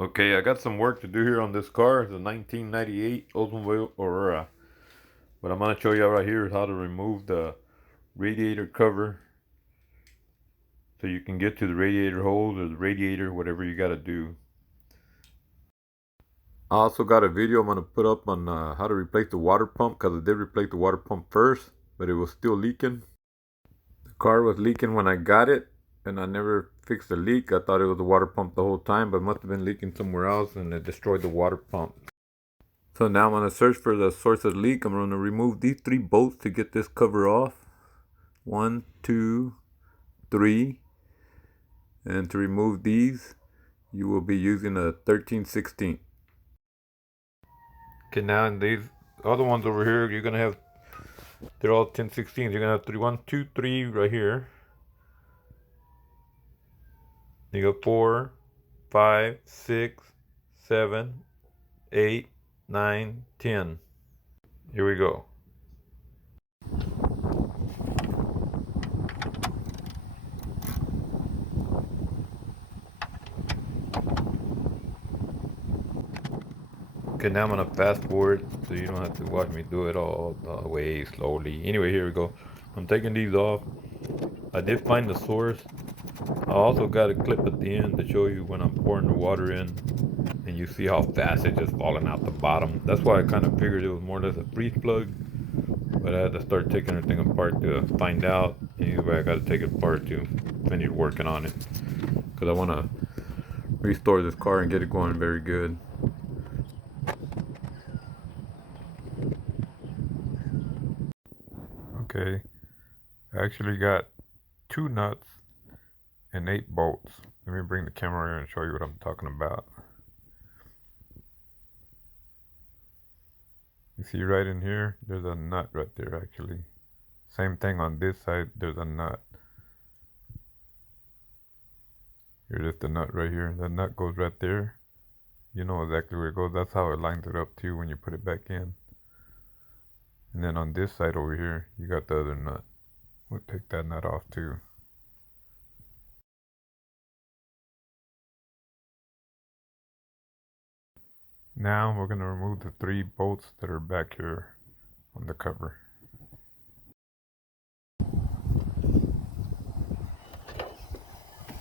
Okay, I got some work to do here on this car. It's a 1998 Oldsmobile Aurora. What I'm going to show you right here is how to remove the radiator cover so you can get to the radiator hose or the radiator, whatever you got to do. I also got a video I'm going to put up on how to replace the water pump, because I did replace the water pump first, but it was still leaking. The car was leaking when I got it, and I never fixed the leak. I thought it was the water pump the whole time, but it must have been leaking somewhere else and it destroyed the water pump. So now I'm going to search for the source of the leak. I'm going to remove these 3 bolts to get this cover off. 1, 2, 3. And to remove these, you will be using a 13/16. Okay, now in these other ones over here, you're going to have, they're all 10/16. You're going to have 3, 1, 2, 3 right here. You got 4, 5, 6, 7, 8, 9, 10. Here we go. Okay, now I'm gonna fast forward so you don't have to watch me do it all the way slowly. Anyway, here we go. I'm taking these off. I did find the source. I also got a clip at the end to show you when I'm pouring the water in, and you see how fast it's just falling out the bottom. That's why I kind of figured it was more or less a freeze plug, but I had to start taking everything apart to find out. Anyway, I got to take it apart to finish working on it, because I want to restore this car and get it going very good. Okay, I actually got 2 nuts and 8 bolts. Let me bring the camera in and show you what I'm talking about. You see right in here, there's a nut right there actually. Same thing on this side, there's a nut. Here's just the nut right here. The nut goes right there. You know exactly where it goes. That's how it lines it up too when you put it back in. And then on this side over here, you got the other nut. We'll take that nut off too. Now we're going to remove the 3 bolts that are back here on the cover.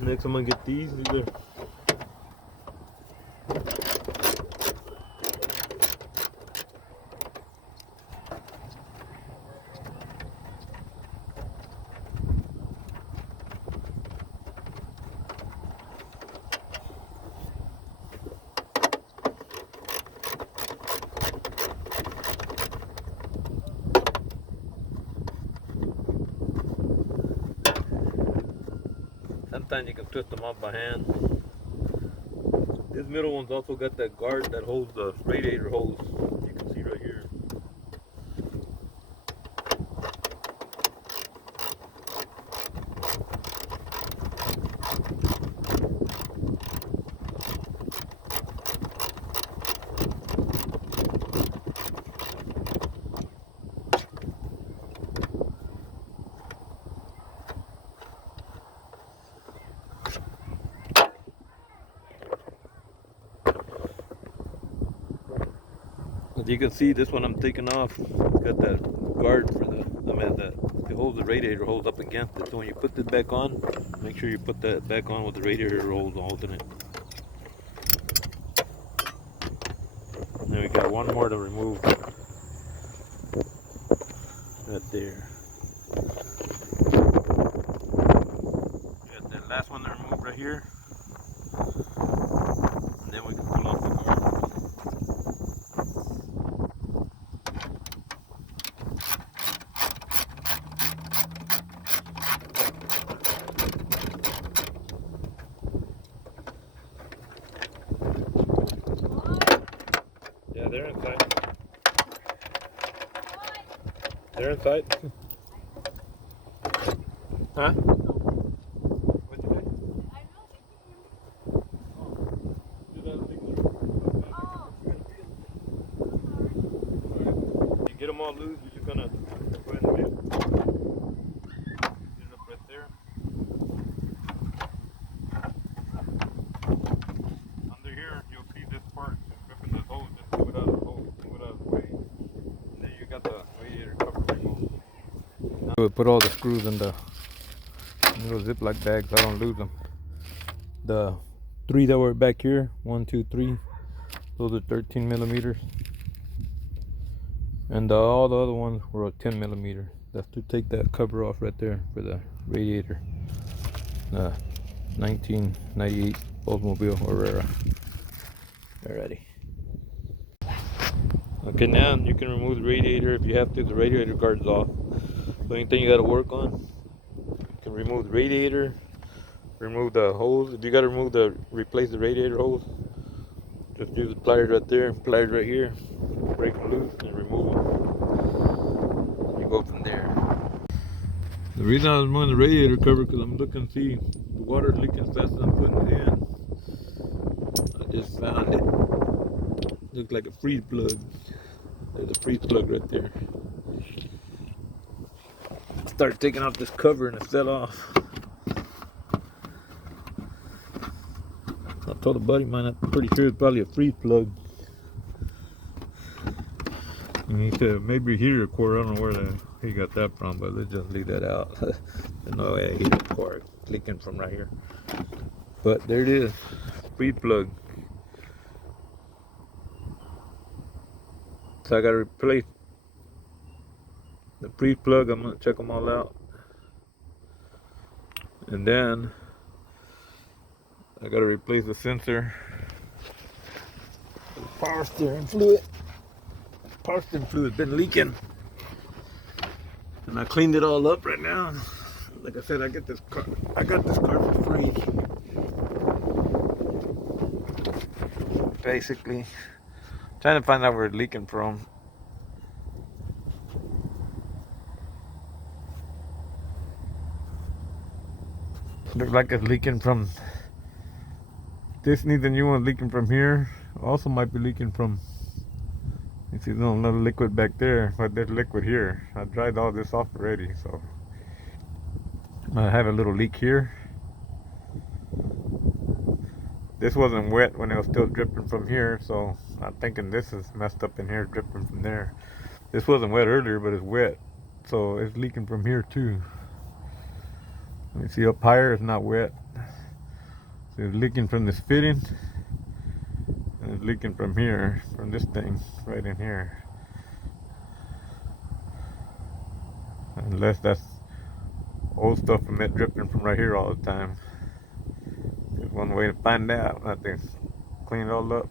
Next I'm going to get these either. Sometimes you can twist them off by hand. This middle one's also got that guard that holds the radiator hose. You can see right here. As you can see, this one I'm taking off. It's got that guard for the, that it holds the radiator hose up against it. So when you put this back on, make sure you put that back on with the radiator hose holding it. And then we got one more to remove. Right there. Got that last one to remove right here. And then we can pull off the car. Yeah, they're inside. They're inside. Huh? What'd you say? You get them all loose, you're just gonna go ahead and get it up right there. Under here. We'll put all the screws in the little Ziploc bags so I don't lose them. The 3 that were back here, 1, 2, 3, those are 13 millimeters. And all the other ones were 10 millimeters. That's to take that cover off right there for the radiator. 1998 Oldsmobile Aurora. Alrighty. Okay, now you can remove the radiator if you have to. The radiator guard's off. The only thing you got to work on, you can remove the radiator, remove the hose. If you got to replace the radiator hose, just use the pliers right there, pliers right here, break them loose and remove them. You go from there. The reason I was removing the radiator cover because I'm looking to see the water's leaking faster than I'm putting it in. I just found it. Looks like a freeze plug. There's a freeze plug right there. I started taking off this cover and it fell off. I told a buddy of mine, I'm pretty sure it's probably a freeze plug. And he said maybe heater cord. I don't know where he got that from, but let's just leave that out. There's no way a heater cord leaking from right here. But there it is, freeze plug. So I gotta replace the freeze plug. I'm gonna check them all out, and then I gotta replace the sensor, the power steering fluid. Power steering fluid's been leaking, and I cleaned it all up right now. Like I said, I got this car for free. Basically, trying to find out where it's leaking from. Looks like it's leaking from this. Needs a new one leaking from here. Also might be leaking from, you see there's another liquid back there, but there's liquid here. I dried all this off already, so I have a little leak here. This wasn't wet when it was still dripping from here, so I'm thinking this is messed up in here, dripping from there. This wasn't wet earlier, but it's wet, so it's leaking from here too. You see up higher, it's not wet. So it's leaking from this fitting, and it's leaking from here, from this thing right in here. Unless that's old stuff from it dripping from right here all the time. There's one way to find out. I have to clean it all up.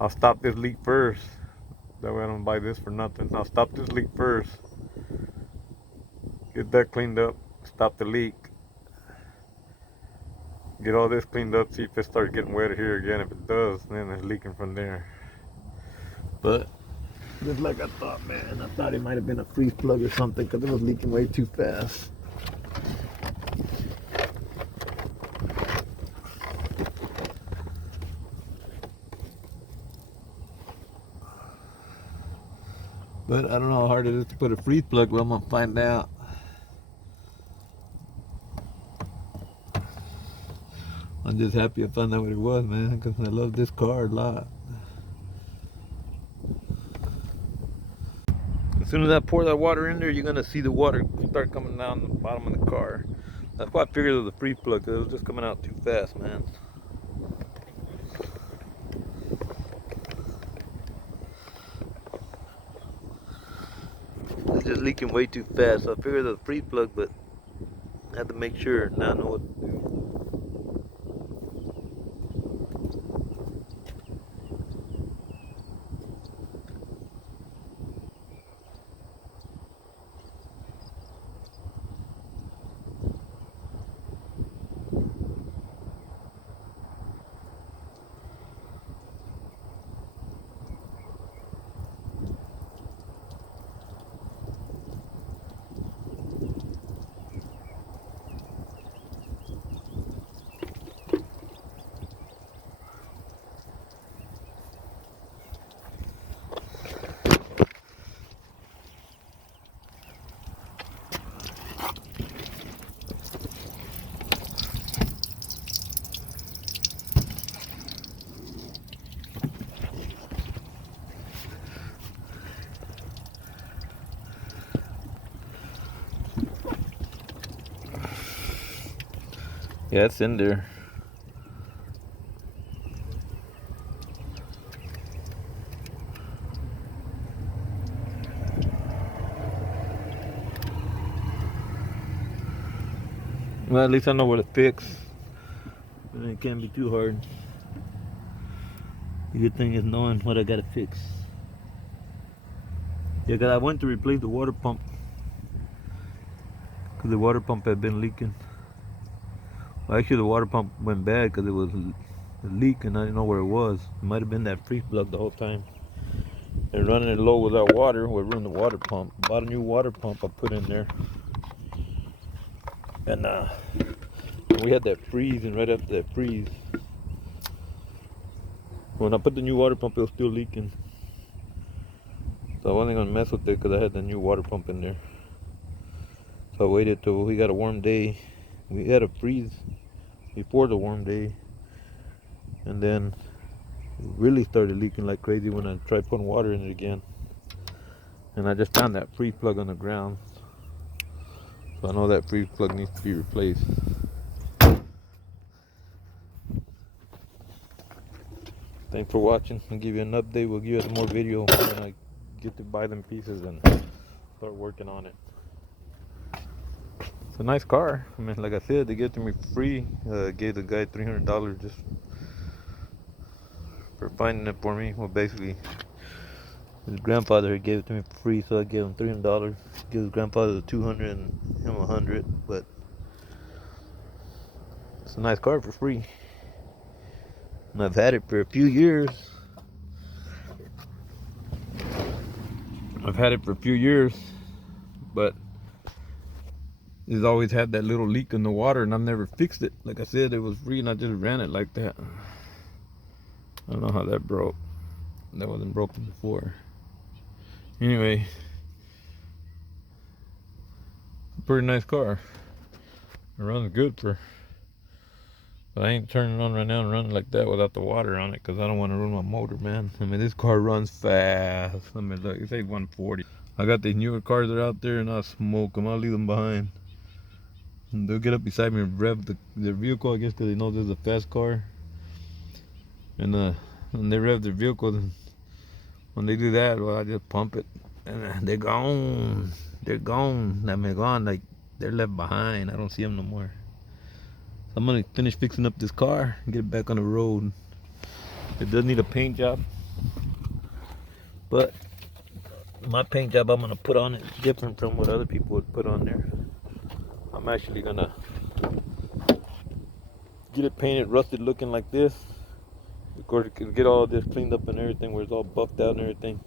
I'll stop this leak first. That way I don't buy this for nothing. I'll stop this leak first. Get that cleaned up. Stop the leak. Get all this cleaned up. See if it starts getting wet here again. If it does, then it's leaking from there. But just like I thought, man. I thought it might have been a freeze plug or something because it was leaking way too fast. But I don't know how hard it is to put a freeze plug, but I'm gonna find out. I'm just happy I found out what it was, man, because I love this car a lot. As soon as I pour that water in there, you're gonna see the water start coming down the bottom of the car. That's why I figured it was a freeze plug, because it was just coming out too fast, man. It's just leaking way too fast. So I figured it was a freeze plug, but I had to make sure. Now I know what to do. Yeah, it's in there. Well, at least I know where to fix. It can't be too hard. The good thing is knowing what I gotta fix. Yeah, cause I went to replace the water pump. Cause the water pump had been leaking. Well, actually the water pump went bad cause it was leaking. I didn't know where it was. It might have been that freeze plug the whole time. And running it low without water would ruin the water pump. Bought a new water pump I put in there. And we had that freeze, and right after that freeze, when I put the new water pump, it was still leaking. So I wasn't gonna mess with it because I had the new water pump in there. So I waited till we got a warm day. We had a freeze before the warm day, and then it really started leaking like crazy when I tried putting water in it again. And I just found that freeze plug on the ground. So I know that freeze plug needs to be replaced. Thanks for watching. I'll give you an update. We'll give you some more video when I get to buy them pieces and start working on it. It's a nice car. I mean, like I said, they gave it to me free. Gave the guy $300 just for finding it for me. Well, basically, his grandfather gave it to me for free, so I gave him $300. Give his grandfather the 200 and him 100. But it's a nice car for free, and I've had it for a few years. But it's always had that little leak in the water, and I've never fixed it. Like I said, it was free, and I just ran it like that. I don't know how that broke. That wasn't broken before. Anyway, it's a pretty nice car. It runs good for. But I ain't turning it on right now and running like that without the water on it, because I don't want to ruin my motor, man. I mean, this car runs fast. I mean, look, it's 140. I got these newer cars that are out there, and I'll smoke them. I'll leave them behind. And they'll get up beside me and rev their vehicle, I guess, because they know this is a fast car. And when they rev their vehicle, when they do that, well, I just pump it, and they're gone. They're gone. I mean, gone. Like, they're left behind. I don't see them no more. So I'm gonna finish fixing up this car and get it back on the road. It does need a paint job, but my paint job I'm gonna put on it is different from what other people would put on there. I'm actually gonna get it painted rusted looking like this. Of course, get all this cleaned up and everything where it's all buffed out and everything.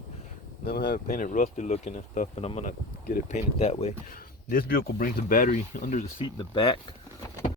Then I'm gonna have it painted rusty looking and stuff, and I'm gonna get it painted that way. This vehicle brings a battery under the seat in the back.